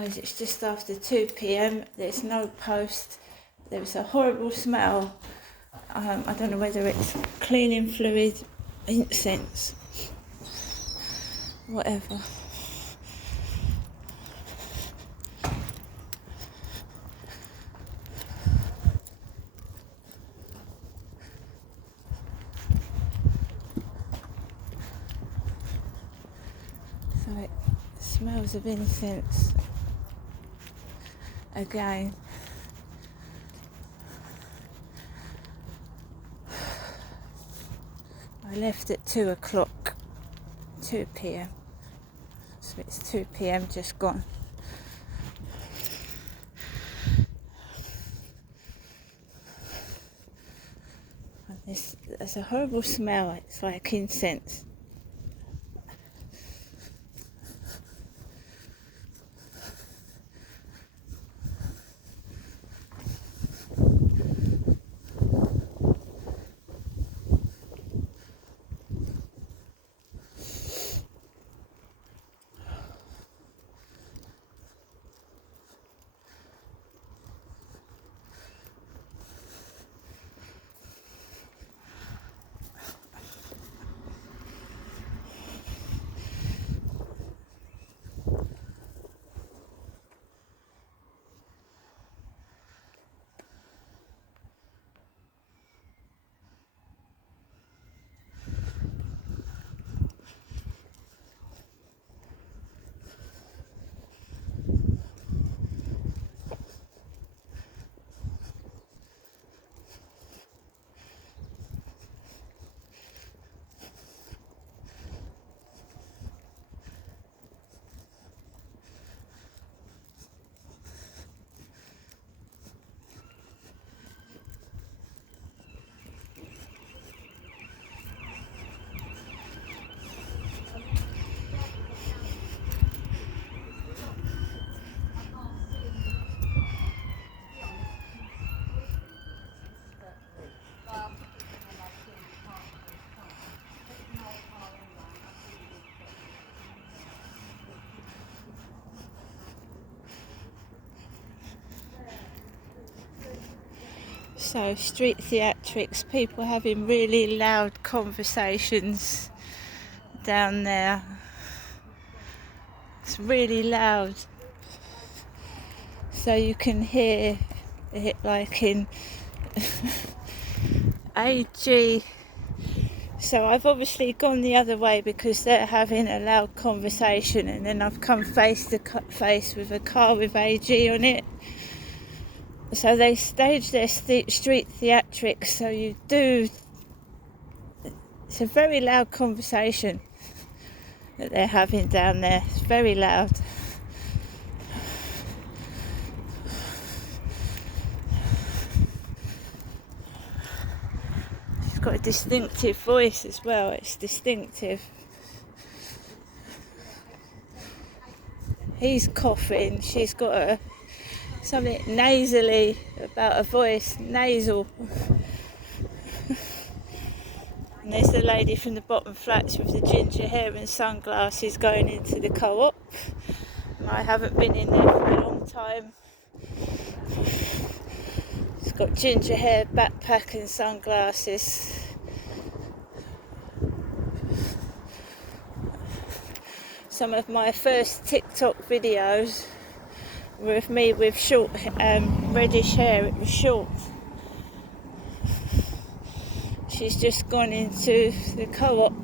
Guys, it's just after 2 p.m. There's no post. There was a horrible smell. I don't know whether it's cleaning fluid, incense, whatever. So it smells of incense again. I left at 2 o'clock, 2 p.m. So it's 2 p.m. just gone. And there's a horrible smell. It's like incense. So street theatrics, people having really loud conversations down there. It's really loud. So you can hear it like in AG. So I've obviously gone the other way because they're having a loud conversation, and then I've come face to face with a car with AG on it. So they stage their street theatrics, so it's a very loud conversation that they're having down there. It's very loud. She's got a distinctive voice as well. It's distinctive. He's coughing. She's got something nasally about her voice, nasal. And there's the lady from the bottom flats with the ginger hair and sunglasses going into the co-op. I haven't been in there for a long time. She's got ginger hair, backpack and sunglasses. Some of my first TikTok videos were of me with short reddish hair. It was short. She's just gone into the co-op.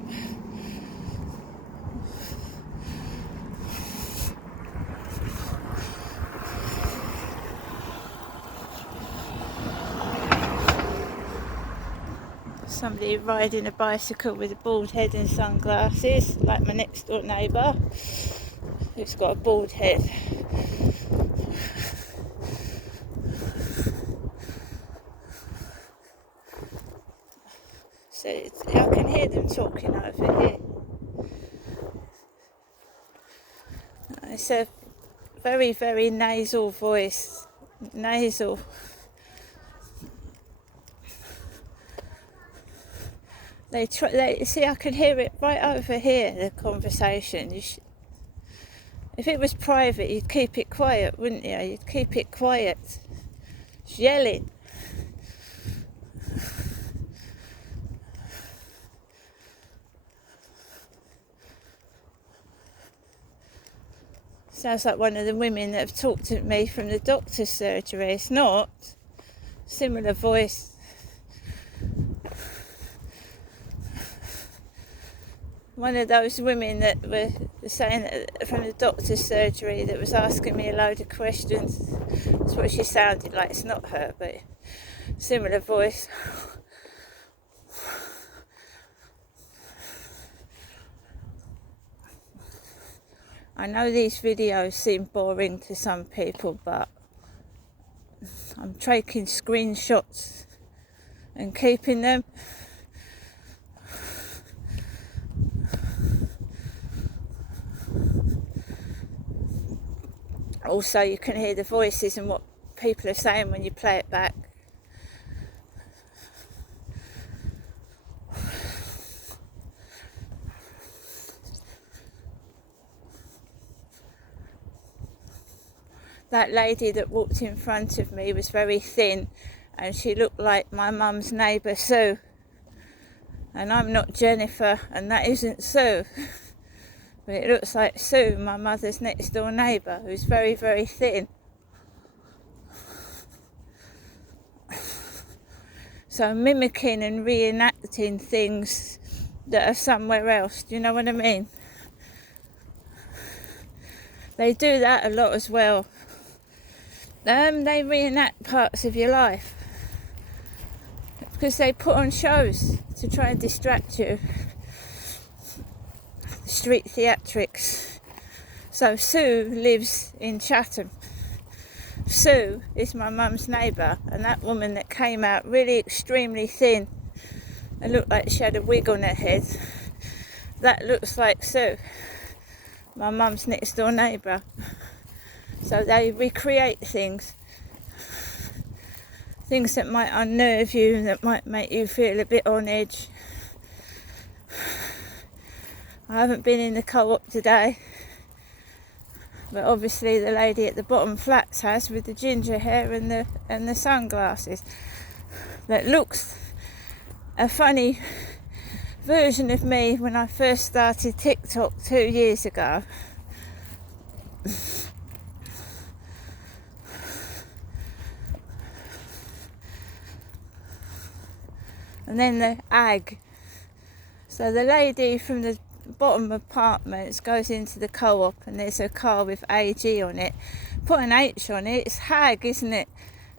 Somebody riding a bicycle with a bald head and sunglasses, like my next door neighbour, who's got a bald head. So I can hear them talking over here. It's a very, very nasal voice. Nasal. They see, I can hear it right over here, the conversation. If it was private, you'd keep it quiet, wouldn't you? You'd keep it quiet. It's yelling. Sounds like one of the women that have talked to me from the doctor's surgery. It's not. Similar voice. One of those women that were saying that from the doctor's surgery that was asking me a load of questions. That's what she sounded like. It's not her, but similar voice. I know these videos seem boring to some people, but I'm taking screenshots and keeping them. Also, you can hear the voices and what people are saying when you play it back. That lady that walked in front of me was very thin, and she looked like my mum's neighbour Sue. And I'm not Jennifer, and that isn't Sue. But it looks like Sue, my mother's next door neighbour, who's very, very thin. So mimicking and reenacting things that are somewhere else, do you know what I mean? They do that a lot as well. They reenact parts of your life because they put on shows to try and distract you. Street theatrics. So Sue lives in Chatham. Sue is my mum's neighbour, and that woman that came out really extremely thin and looked like she had a wig on her head, that looks like Sue, my mum's next door neighbour. So they recreate things that might unnerve you, that might make you feel a bit on edge. I haven't been in the co-op today, but obviously the lady at the bottom flats has, with the ginger hair and the sunglasses, that looks a funny version of me when I first started TikTok 2 years ago. And then the ag. So the lady from the bottom apartments goes into the co-op, and there's a car with AG on it. Put an H on it, it's hag, isn't it?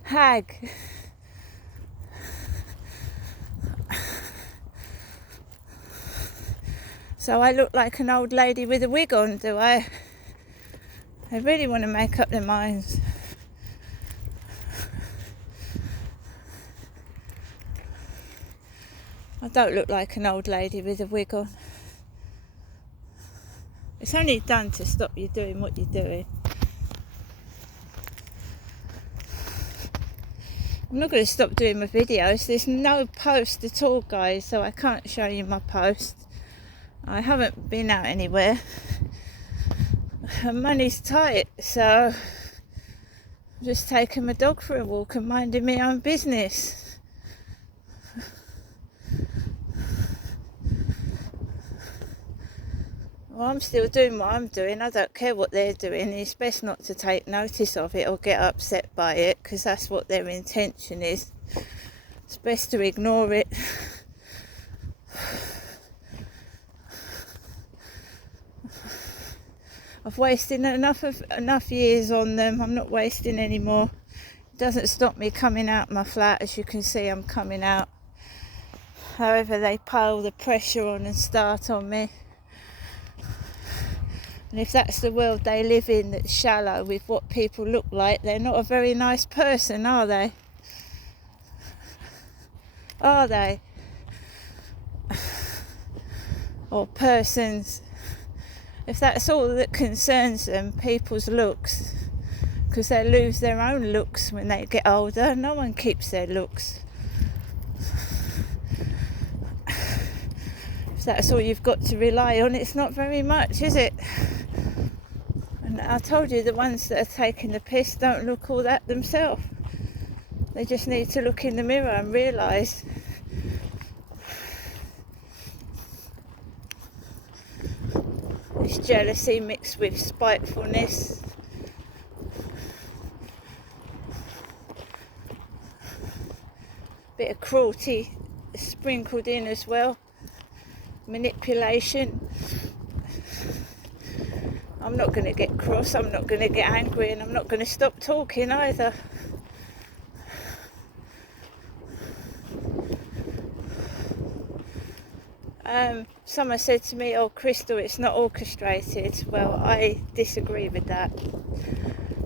Hag. So I look like an old lady with a wig on, do I? They really want to make up their minds. I don't look like an old lady with a wig on. It's only done to stop you doing what you're doing. I'm not going to stop doing my videos. There's no post at all, guys, so I can't show you my post. I haven't been out anywhere. And money's tight, so I'm just taking my dog for a walk and minding my own business. Well, I'm still doing what I'm doing. I don't care what they're doing. It's best not to take notice of it or get upset by it, because that's what their intention is. It's best to ignore it. I've wasted enough years on them. I'm not wasting any more. It doesn't stop me coming out my flat. As you can see, I'm coming out. However, they pile the pressure on and start on me. And if that's the world they live in, that's shallow with what people look like, they're not a very nice person, are they? Are they? Or persons. If that's all that concerns them, people's looks, because they lose their own looks when they get older. No one keeps their looks. If that's all you've got to rely on, it's not very much, is it? And I told you, the ones that are taking the piss don't look all that themselves. They just need to look in the mirror and realise it's jealousy mixed with spitefulness. Bit of cruelty sprinkled in as well. Manipulation. I'm not going to get cross, I'm not going to get angry, and I'm not going to stop talking either. Someone said to me, oh Crystal, it's not orchestrated. Well, I disagree with that.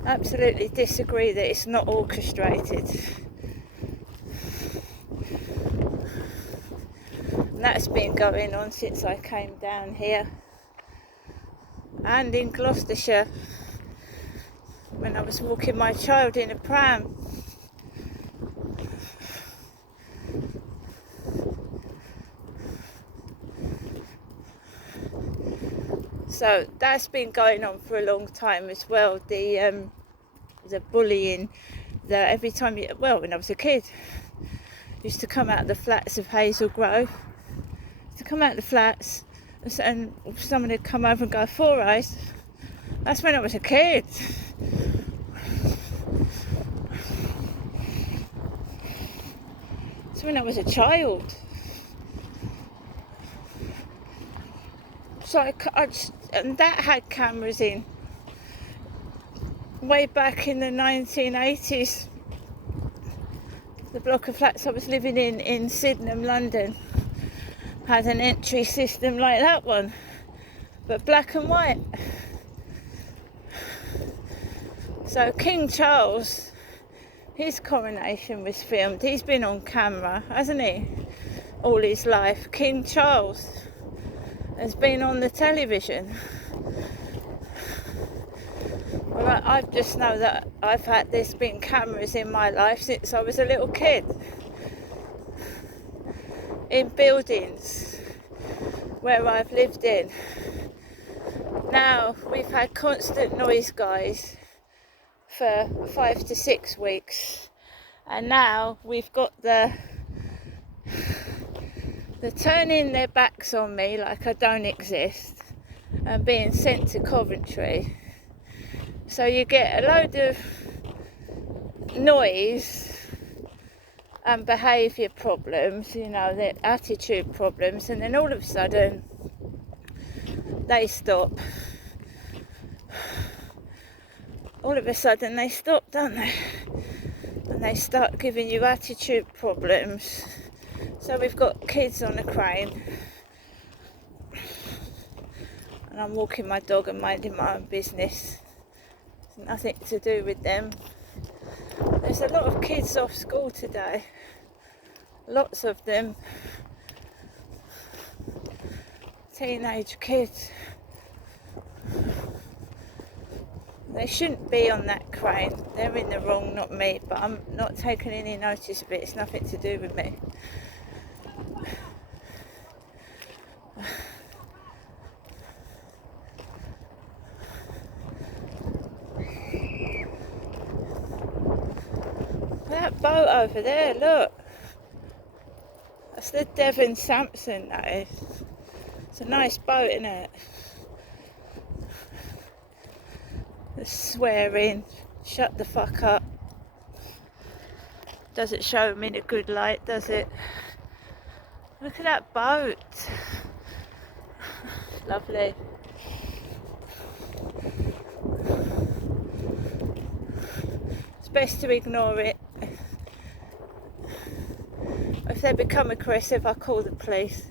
Absolutely disagree that it's not orchestrated. And that's been going on since I came down here. And in Gloucestershire, when I was walking my child in a pram. So that's been going on for a long time as well. The bullying, every time when I was a kid, used to come out of the flats of Hazel Grove. To come out of the flats, and someone would come over and go, Four Eyes. That's when I was a kid. That's when I was a child. So and that had cameras in way back in the 1980s. The block of flats I was living in Sydenham, London, had an entry system like that one, but black and white. So King Charles, his coronation was filmed. He's been on camera, hasn't he, all his life. King Charles has been on the television. Well, I just know that there's been cameras in my life since I was a little kid. In buildings where I've lived in. Now, we've had constant noise, guys, for 5 to 6 weeks. And now we've got the turning their backs on me like I don't exist and being sent to Coventry. So you get a load of noise and behaviour problems, the attitude problems, and then all of a sudden they stop. All of a sudden they stop, don't they? And they start giving you attitude problems. So we've got kids on a crane, and I'm walking my dog and minding my own business. It's nothing to do with them. There's a lot of kids off school today. Lots of them. Teenage kids. They shouldn't be on that crane. They're in the wrong, not me. But I'm not taking any notice of it. It's nothing to do with me. That boat over there, look. That's the Devon Sampson, that is. It's a nice boat, isn't it? The swearing, shut the fuck up. Doesn't show them in a good light, does it? Look at that boat. Lovely. It's best to ignore it. If they become aggressive, I'll call the police.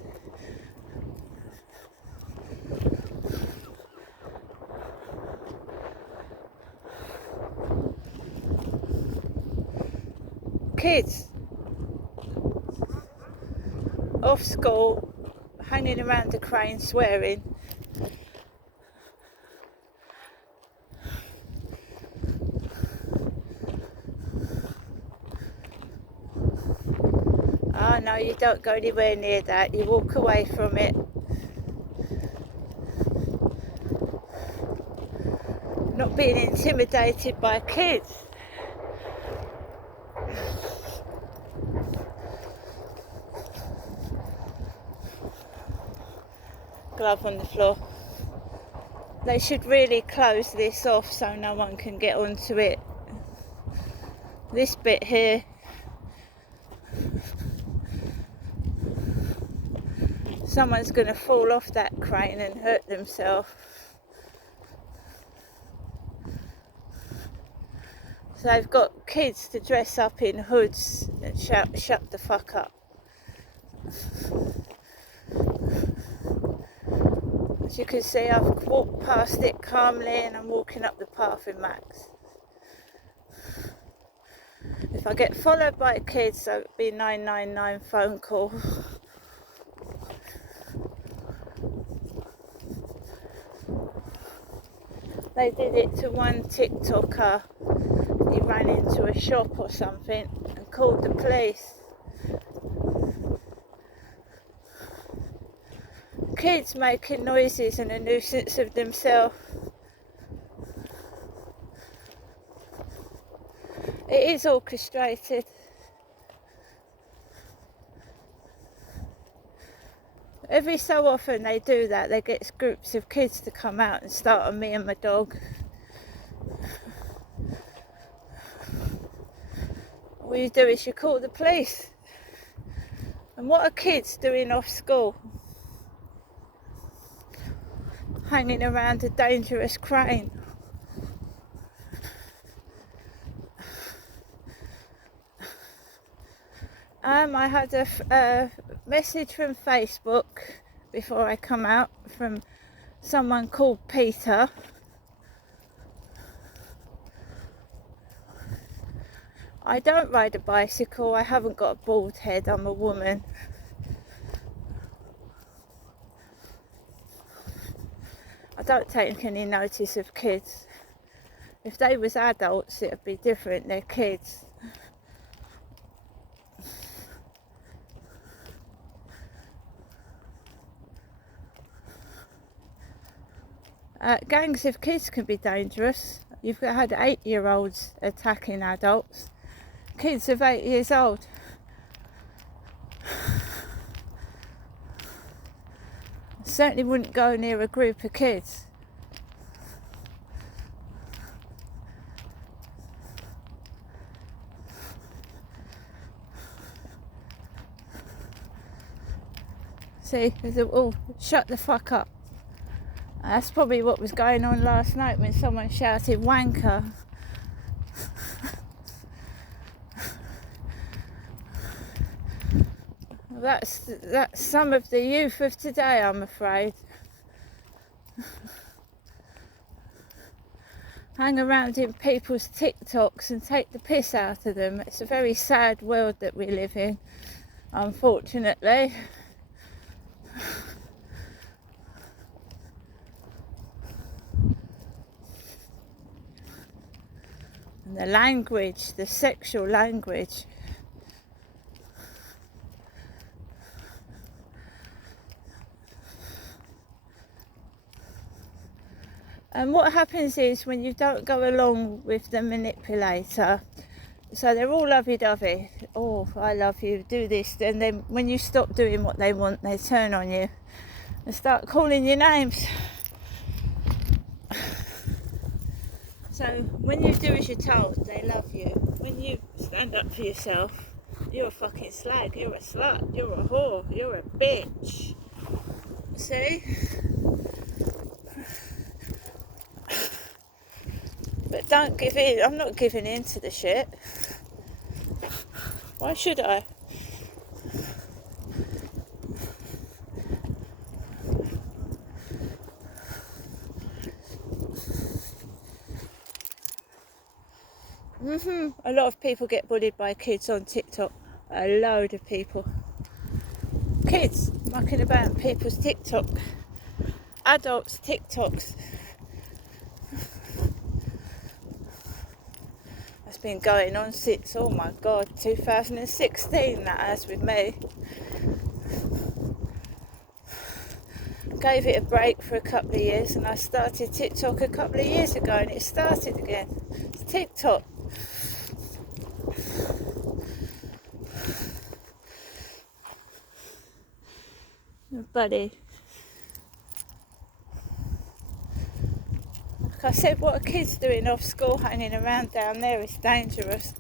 Kids off school, hanging around the crane, swearing. Oh no, you don't go anywhere near that, you walk away from it. not being intimidated by kids. Glove on the floor. They should really close this off so no one can get onto it. This bit here, someone's going to fall off that crane and hurt themselves. So they've got kids to dress up in hoods and shout, "Shut the fuck up." As you can see, I've walked past it calmly and I'm walking up the path in Max. If I get followed by kids, so it'll be 999 phone call. They did it to one TikToker. He ran into a shop or something and called the police. Kids making noises and a nuisance of themselves. It is orchestrated. Every so often they do that. They get groups of kids to come out and start on me and my dog. What you do is you call the police. And what are kids doing off school? Hanging around a dangerous crane. I had a message from Facebook before I come out from someone called Peter. I don't ride a bicycle. I haven't got a bald head. I'm a woman. I don't take any notice of kids. If they was adults, it'd be different. They're kids. Gangs of kids can be dangerous. You've had 8-year-olds attacking adults. Kids of 8 years old. Certainly wouldn't go near a group of kids. See, there's oh, shut the fuck up. That's probably what was going on last night when someone shouted wanker. That's some of the youth of today, I'm afraid. Hang around in people's TikToks and take the piss out of them. It's a very sad world that we live in, unfortunately. And the language, the sexual language. And what happens is when you don't go along with the manipulator, so they're all lovey-dovey. Oh, I love you, do this. And then when you stop doing what they want, they turn on you and start calling you names. So when you do as you're told, they love you. When you stand up for yourself, you're a fucking slag, you're a slut, you're a whore, you're a bitch. See? But don't give in. I'm not giving in to the shit. Why should I? A lot of people get bullied by kids on TikTok. A load of people. Kids mucking about people's TikTok. Adults' TikToks. That's been going on since, oh my God, 2016 that has with me. gave it a break for a couple of years, and I started TikTok a couple of years ago, and it started again. It's TikTok. Buddy. Like I said, what are kids doing off school hanging around down there is dangerous.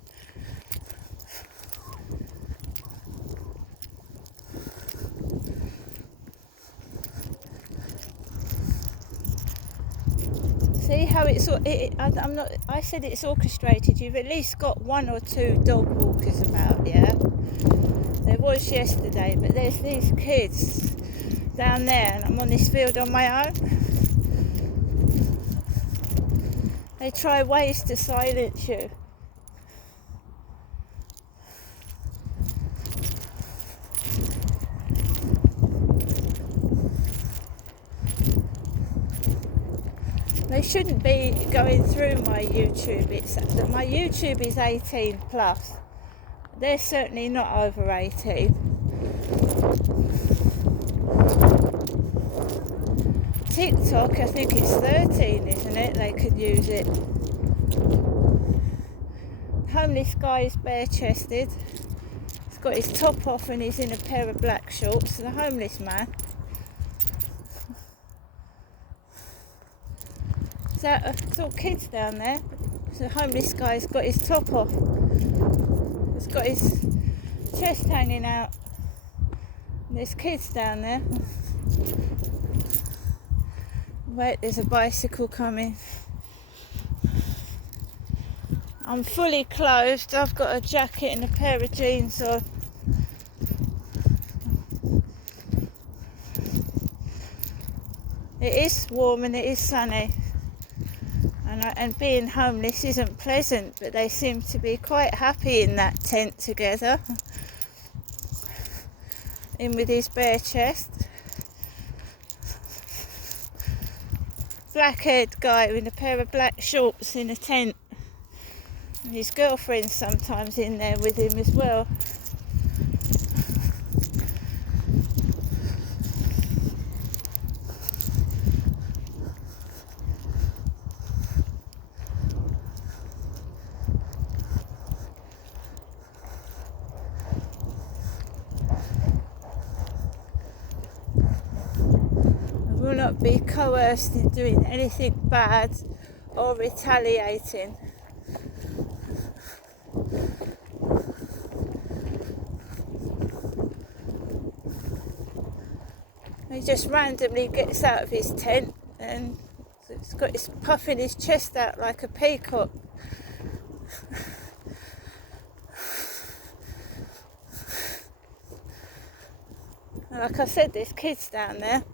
See how I said it's orchestrated. You've at least got 1 or 2 dog walkers about, yeah? There was yesterday, but there's these kids down there, and I'm on this field on my own. They try ways to silence you. They shouldn't be going through my YouTube. My YouTube is 18 plus. They're certainly not over 18. TikTok, I think it's 13, isn't it? They could use it. Homeless guy is bare-chested. He's got his top off and he's in a pair of black shorts. The homeless man. It's all kids down there. The homeless guy's got his top off. He's got his chest hanging out. And there's kids down there. Wait, there's a bicycle coming. I'm fully clothed. I've got a jacket and a pair of jeans on. It is warm and it is sunny. And being homeless isn't pleasant, but they seem to be quite happy in that tent together. In with his bare chest. Black-haired guy in a pair of black shorts in a tent. And his girlfriend's sometimes in there with him as well. Will not be coerced in doing anything bad or retaliating. He just randomly gets out of his tent and he's puffing his chest out like a peacock. Like I said, there's kids down there.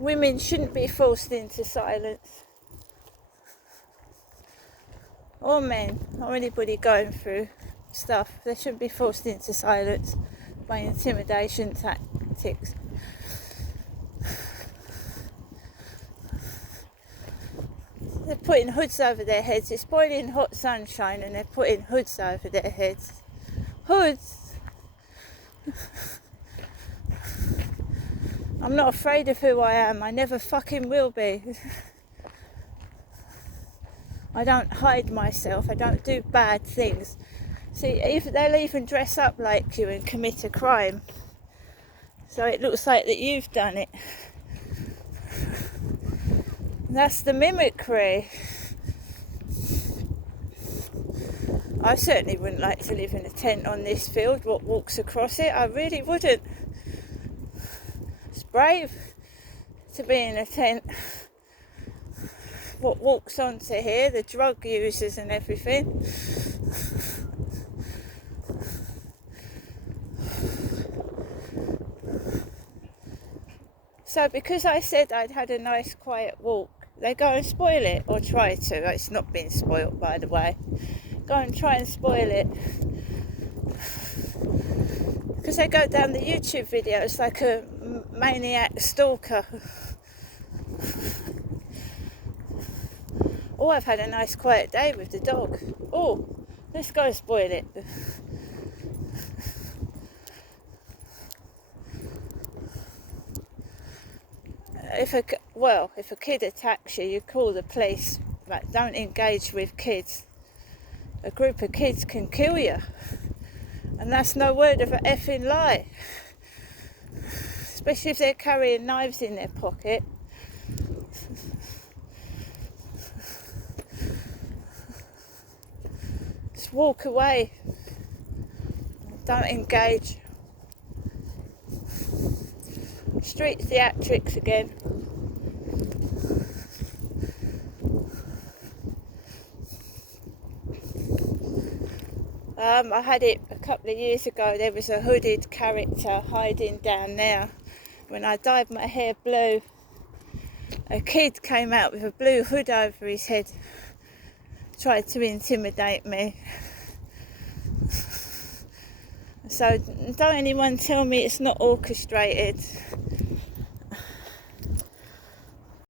Women shouldn't be forced into silence, or men, or anybody going through stuff. They shouldn't be forced into silence by intimidation tactics. They're putting hoods over their heads. It's boiling hot sunshine and they're putting hoods over their heads. Hoods! I'm not afraid of who I am. I never fucking will be. I don't hide myself. I don't do bad things. See, they'll even dress up like you and commit a crime. So it looks like that you've done it. That's the mimicry. I certainly wouldn't like to live in a tent on this field. What walks across it? I really wouldn't. It's brave to be in a tent. What walks onto here? The drug users and everything. So because I said I'd had a nice quiet walk, they go and spoil it, or try to. It's not been spoilt, by the way. Go and try and spoil it. Because they go down the YouTube videos like a maniac stalker. Oh, I've had a nice quiet day with the dog. Oh, let's go spoil it. If a kid attacks you, you call the police. But don't engage with kids. A group of kids can kill you, and that's no word of an effing lie. Especially if they're carrying knives in their pocket. Just walk away. Don't engage. Street theatrics again. I had it a couple of years ago. There was a hooded character hiding down there. When I dyed my hair blue, a kid came out with a blue hood over his head, tried to intimidate me. So don't anyone tell me it's not orchestrated.